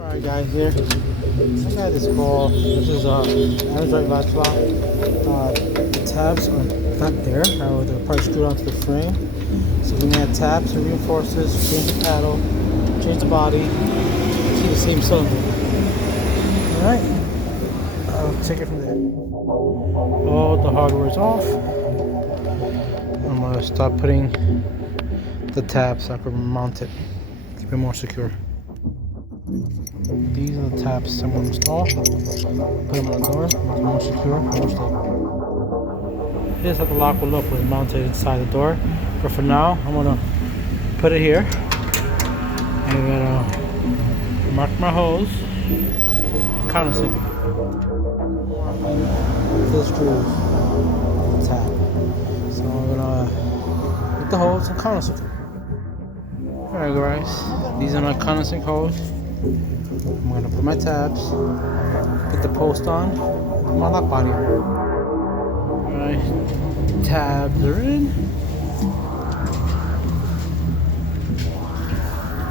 Alright guys, here I got this call. This is Android latch lock. The tabs are not there. They're probably screwed onto the frame. So we need tabs and reinforcers, change the paddle, change the body, keep the same cylinder. Alright, I'll take it from there. All the hardware is off. I'm gonna start putting the tabs so I can mount it, keep it more secure. These are the tabs I'm going to install. Put them on the door, make it more secure, more stable. Here's how the lock will look when it's mounted inside the door. But for now, I'm going to put it here. And I'm going to mark my holes. Countersink it. This screws the tab. So I'm going to put the holes and countersink it. Alright guys, these are my countersink holes. I'm going to put my tabs, put the post on, put my lock body on. Alright, tabs are in.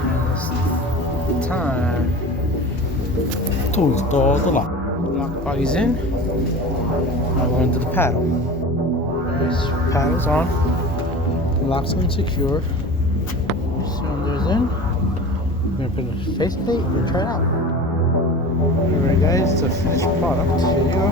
And it's time to install the lock. The lock body's in. Now we're going to do the paddle. Alright, paddle's on. The lock's been secure. Cylinder's in. I'm going to put a faceplate and try it out. Alright guys, it's a finished product. Here you go.